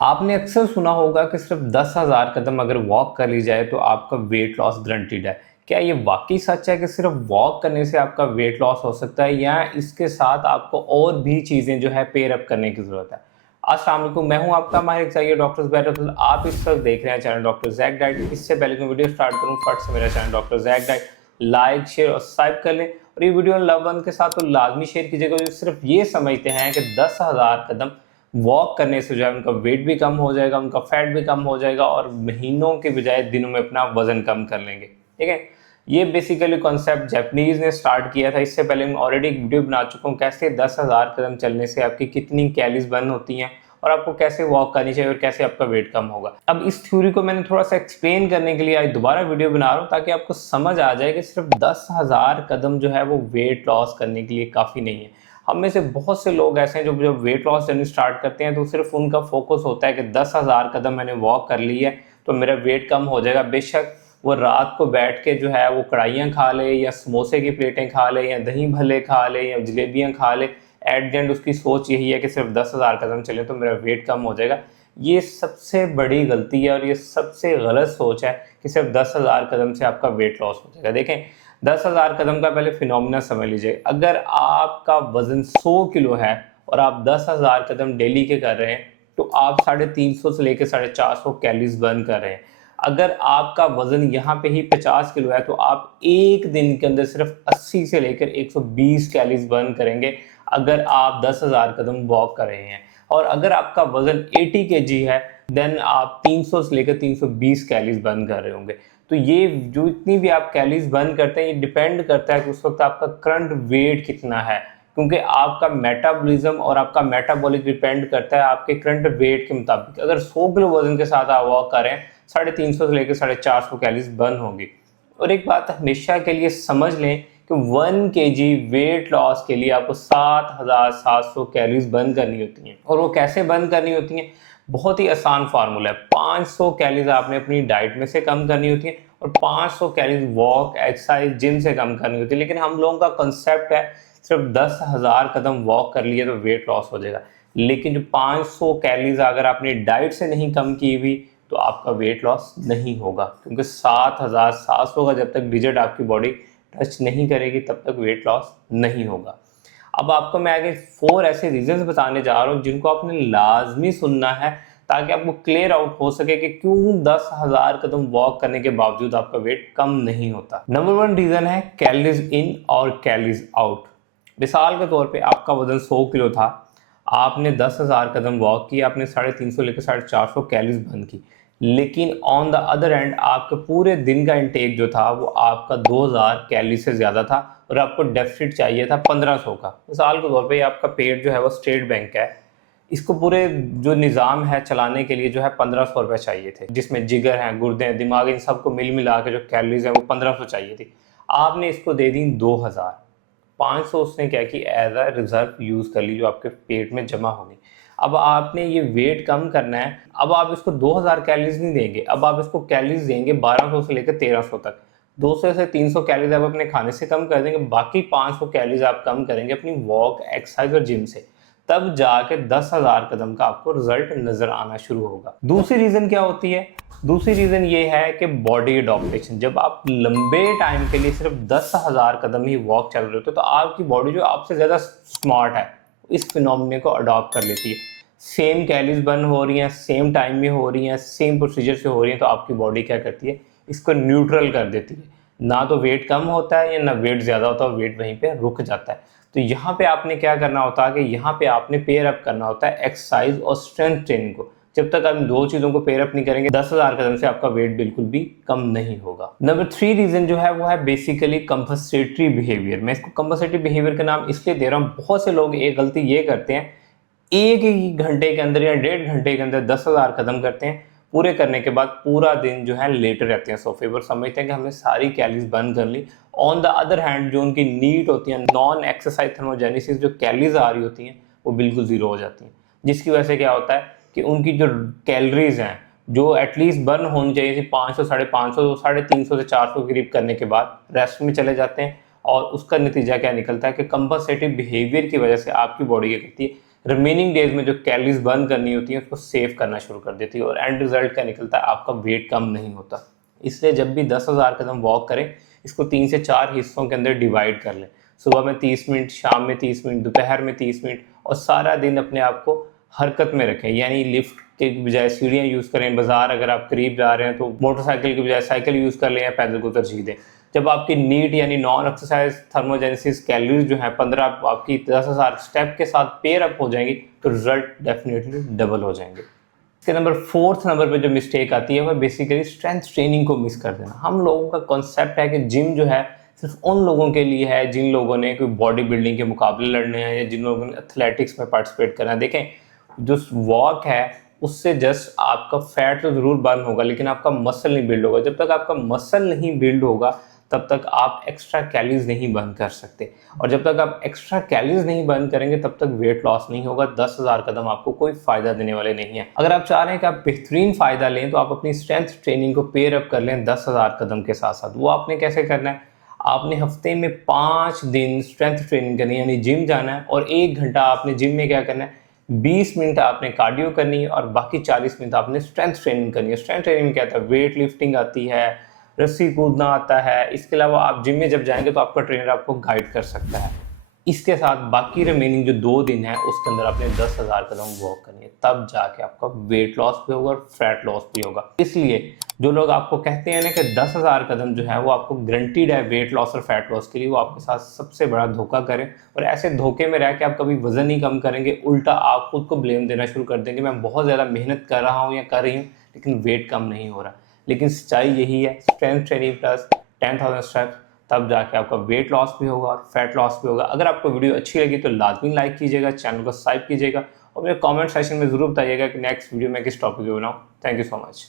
आपने अक्सर सुना होगा कि सिर्फ 10,000 कदम अगर वॉक कर ली जाए तो आपका वेट लॉस गारंटीड है। क्या ये वाकई सच है कि सिर्फ वॉक करने से आपका वेट लॉस हो सकता है या इसके साथ आपको और भी चीज़ें जो है पेयर अप करने की ज़रूरत है? अस्सलाम वालेकुम, मैं हूं आपका माहिर चाहिए डॉक्टर ज़ुबैर। आप इस वक्त देख रहे हैं चैनल डॉक्टर जैक डाइट। इससे पहले कि वीडियो स्टार्ट करूं, फट से मेरा channel doctor Jack diet like share और सब्सक्राइब कर लें और ये वीडियो लव वन के साथ तो लाजमी शेयर कीजिएगा जो सिर्फ ये समझते हैं कि 10,000 कदम वॉक करने से जो है उनका वेट भी कम हो जाएगा, उनका फैट भी कम हो जाएगा और महीनों के बजाय दिनों में अपना वजन कम कर लेंगे। ठीक है, ये बेसिकली कॉन्सेप्ट जापानीज ने स्टार्ट किया था। इससे पहले मैं ऑलरेडी एक वीडियो बना चुका हूँ कैसे 10,000 कदम चलने से आपकी कितनी कैलोरीज बर्न होती हैं और आपको कैसे वॉक करनी चाहिए और कैसे आपका वेट कम होगा। अब इस थ्योरी को मैंने थोड़ा सा एक्सप्लेन करने के लिए आज दोबारा वीडियो बना रहा हूँ ताकि आपको समझ आ जाए कि सिर्फ 10,000 कदम जो है वो वेट लॉस करने के लिए काफ़ी नहीं है। हम में से बहुत से लोग ऐसे हैं जो जब वेट लॉस जर्नी स्टार्ट करते हैं तो सिर्फ उनका फोकस होता है कि 10,000 कदम मैंने वॉक कर ली है तो मेरा वेट कम हो जाएगा। बेशक वो रात को बैठ के जो है वो कढ़ाइयाँ खा ले या समोसे की प्लेटें खा ले या दही भल्ले खा ले या जलेबियाँ खा ले, एट द एंड उसकी सोच यही है कि सिर्फ 10,000 कदम चले तो मेरा वेट कम हो जाएगा। ये सबसे बड़ी गलती है और ये सबसे गलत सोच है कि सिर्फ 10,000 कदम से आपका वेट लॉस हो जाएगा। देखें, 10,000 कदम का पहले फिनोमिना समझ लीजिए। अगर आपका वजन 100 किलो है और आप 10,000 कदम डेली के कर रहे हैं तो आप 350 से लेकर 450 कैलोरीज बर्न कर रहे हैं। अगर आपका वजन यहाँ पे ही 50 किलो है तो आप एक दिन के अंदर सिर्फ 80 से लेकर 120 कैलोरीज बर्न करेंगे अगर आप 10,000 कदम वॉक कर रहे हैं। और अगर आपका वजन 80 केजी है देन आप 300 से लेकर 320 कैलोरीज बर्न कर रहे होंगे। तो ये जो इतनी भी आप कैलोरीज बर्न करते हैं ये डिपेंड करता है कि उस वक्त आपका करंट वेट कितना है, क्योंकि आपका मेटाबॉलिज्म और आपका मेटाबॉलिक डिपेंड करता है आपके करंट वेट के मुताबिक। अगर 100 किलो वजन के साथ आप वॉक करें 350 से लेकर 450 कैलोरीज बर्न होगी। और एक बात हमेशा के लिए समझ लें कि 1 केजी वेट लॉस के लिए आपको 7,700 कैलोरीज बर्न करनी होती हैं। और वो कैसे बर्न करनी होती हैं? बहुत ही आसान फार्मूला है। 500 कैलोरीज आपने अपनी डाइट में से कम करनी होती है और 500 कैलोरीज वॉक एक्सरसाइज जिम से कम करनी होती है। लेकिन हम लोगों का कंसेप्ट है सिर्फ 10,000 कदम वॉक कर लिए तो वेट लॉस हो जाएगा। लेकिन जो 500 कैलोरीज अगर आपने डाइट से नहीं कम की हुई तो आपका वेट लॉस नहीं होगा, क्योंकि 7,700 का जब तक डिजिट आपकी बॉडी टच नहीं करेगी तब तक वेट लॉस नहीं होगा। अब आपको मैं आगे 4 ऐसे रीजंस बताने जा रहा हूँ जिनको आपने लाजमी सुनना है ताकि आपको क्लियर आउट हो सके कि क्यों 10,000 कदम वॉक करने के बावजूद आपका वेट कम नहीं होता। नंबर 1 रीजन है कैलोरीज इन और कैलोरीज आउट। मिसाल के तौर पे आपका वजन 100 किलो था, आपने 10,000 कदम वॉक किया, आपने 350 लेकर 450 कैलोरीज बर्न की, लेकिन ऑन द अदर एंड आपके पूरे दिन का इंटेक जो था वो आपका 2,000 कैलोरी से ज़्यादा था और आपको डेफिसिट चाहिए था 1,500 का। मिसाल के तौर पे आपका पेट जो है वो स्टेट बैंक है, इसको पूरे जो निज़ाम है चलाने के लिए जो है 1,500 रुपये चाहिए थे, जिसमें जिगर हैं, गुर्दे हैं, दिमाग, इन सबको मिल मिला के जो कैलोरीज हैं वो 1,500 चाहिए थी। आपने इसको दे दी 2,000। 500 उसने क्या कि एज अ रिजर्व यूज़ कर ली जो आपके पेट में जमा होगी। अब आपने ये वेट कम करना है, अब आप इसको 2,000 कैलोरीज नहीं देंगे, अब आप इसको कैलोरीज देंगे 1,200 से लेकर 1,300 तक। 200 से 300 कैलोरीज आप अपने खाने से कम कर देंगे, बाकी 500 कैलोरीज आप कम करेंगे अपनी वॉक एक्सरसाइज और जिम से। तब जाके 10,000 कदम का आपको रिजल्ट नजर आना शुरू होगा। दूसरी रीजन क्या होती है? दूसरी रीजन ये है कि बॉडी अडॉप्टेशन। जब आप लंबे टाइम के लिए सिर्फ 10,000 कदम ही वॉक चल रहे होते तो आपकी बॉडी जो आपसे ज़्यादा स्मार्ट है इस फिनोमिना को अडॉप्ट कर लेती है। सेम कैलोरीज बर्न हो रही हैं, सेम टाइम में हो रही हैं, सेम प्रोसीजर से हो रही हैं, तो आपकी बॉडी क्या करती है? इसको न्यूट्रल कर देती है। ना तो वेट कम होता है या ना वेट ज़्यादा होता है, वेट वहीं पे रुक जाता है। तो यहाँ पे आपने क्या करना होता है कि यहाँ पे आपने पेयर अप करना होता है एक्सरसाइज और स्ट्रेंथ ट्रेनिंग को। जब तक आप इन दो चीज़ों को पेयर अप नहीं करेंगे 10,000 कदम से आपका वेट बिल्कुल भी कम नहीं होगा। नंबर 3 रीजन जो है वो है बेसिकली कंपनसेटरी बिहेवियर। मैं इसको कंपनसेटरी बिहेवियर का नाम इसलिए दे रहा हूँ, बहुत से लोग एक गलती ये करते हैं, एक ही घंटे के अंदर या 1.5 घंटे के अंदर 10,000 कदम करते हैं। पूरे करने के बाद पूरा दिन जो है लेटे रहते हैं सोफे पर, समझते हैं कि हमने सारी कैलोरीज बर्न कर ली। ऑन द अदर हैंड जो उनकी नीड होती है, नॉन एक्सरसाइज थर्मोजेनेसिस, जो कैलोरीज आ रही होती हैं वो बिल्कुल ज़ीरो हो जाती हैं, जिसकी वजह से क्या होता है कि उनकी जो कैलोरीज हैं जो एटलीस्ट बर्न होनी चाहिए थी 500 550 350 से 400 के करीब करने के बाद रेस्ट में चले जाते हैं। और उसका नतीजा क्या निकलता है कि कंपनसेटिव बिहेवियर की वजह से आपकी बॉडी क्या करती है, रिमेनिंग डेज में जो कैलोरीज बर्न करनी होती है उसको सेव करना शुरू कर देती है और एंड रिजल्ट क्या निकलता है, आपका वेट कम नहीं होता। इसलिए जब भी 10,000 कदम वॉक करें, इसको 3 से 4 हिस्सों के अंदर डिवाइड कर लें। सुबह में 30 मिनट, शाम में 30 मिनट, दोपहर में 30 मिनट, और सारा दिन अपने आप को हरकत में रखें। यानी लिफ्ट के बजाय सीढ़ियाँ यूज़ करें, बाजार अगर आप करीब जा रहे हैं तो मोटरसाइकिल के बजाय साइकिल यूज़ कर लें या पैदल को तरजीह दें। जब आपकी नीड यानी नॉन एक्सरसाइज थर्मोजेनेसिस कैलोरीज जो है 15 आपकी 10,000 स्टेप के साथ पेयर अप हो जाएंगी तो रिजल्ट डेफिनेटली डबल हो जाएंगे। इसके नंबर 4th नंबर पे जो मिस्टेक आती है वह बेसिकली स्ट्रेंथ ट्रेनिंग को मिस कर देना। हम लोगों का कॉन्सेप्ट है कि जिम जो है सिर्फ उन लोगों के लिए है जिन लोगों ने कोई बॉडी बिल्डिंग के मुकाबले लड़ने हैं या जिन लोगों ने एथलेटिक्स में पार्टिसिपेट करना है। देखें, जो वॉक है उससे जस्ट आपका फैट तो ज़रूर बर्न होगा लेकिन आपका मसल नहीं बिल्ड होगा। जब तक आपका मसल नहीं बिल्ड होगा तब तक आप एक्स्ट्रा कैलोरीज नहीं बर्न कर सकते, और जब तक आप एक्स्ट्रा कैलोरीज नहीं बर्न करेंगे तब तक वेट लॉस नहीं होगा। 10,000 कदम आपको कोई फ़ायदा देने वाले नहीं है। अगर आप चाह रहे हैं कि आप बेहतरीन फ़ायदा लें तो आप अपनी स्ट्रेंथ ट्रेनिंग को पेयर अप कर लें 10,000 कदम के साथ साथ। वो आपने कैसे करना है, आपने हफ्ते में 5 दिन स्ट्रेंथ ट्रेनिंग करनी है, यानी जिम जाना है और 1 घंटा आपने जिम में क्या करना है, 20 मिनट आपने कार्डियो करनी है और बाकी 40 मिनट आपने स्ट्रेंथ ट्रेनिंग करनी है। स्ट्रेंथ ट्रेनिंग में क्या आता है, वेट लिफ्टिंग आती है, रस्सी कूदना आता है। इसके अलावा आप जिम में जब जाएंगे तो आपका ट्रेनर आपको गाइड कर सकता है। इसके साथ बाकी रिमेनिंग जो 2 दिन है उसके अंदर आपने 10,000 कदम वॉक करनी है, तब जाके आपका वेट लॉस भी होगा और फैट लॉस भी होगा। इसलिए जो लोग आपको कहते हैं ना कि 10,000 कदम जो है वो आपको गारंटीड है वेट लॉस और फैट लॉस के लिए, वो आपके साथ सबसे बड़ा धोखा करें। और ऐसे धोखे में रह के आप कभी वजन नहीं कम करेंगे, उल्टा आप खुद को ब्लेम देना शुरू कर देंगे, मैं बहुत ज़्यादा मेहनत कर रहा हूँ या कर रही हूँ लेकिन वेट कम नहीं हो रहा। लेकिन सच्चाई यही है, स्ट्रेंथ ट्रेनिंग प्लस 10,000 स्टेप्स, तब जाके आपका वेट लॉस भी होगा और फैट लॉस भी होगा। अगर आपको वीडियो अच्छी लगी तो लाजमी लाइक कीजिएगा, चैनल को सब्सक्राइब कीजिएगा और मेरे कमेंट सेक्शन में ज़रूर बताइएगा कि नेक्स्ट वीडियो मैं किस टॉपिक पे बनाऊँ। Thank you so much.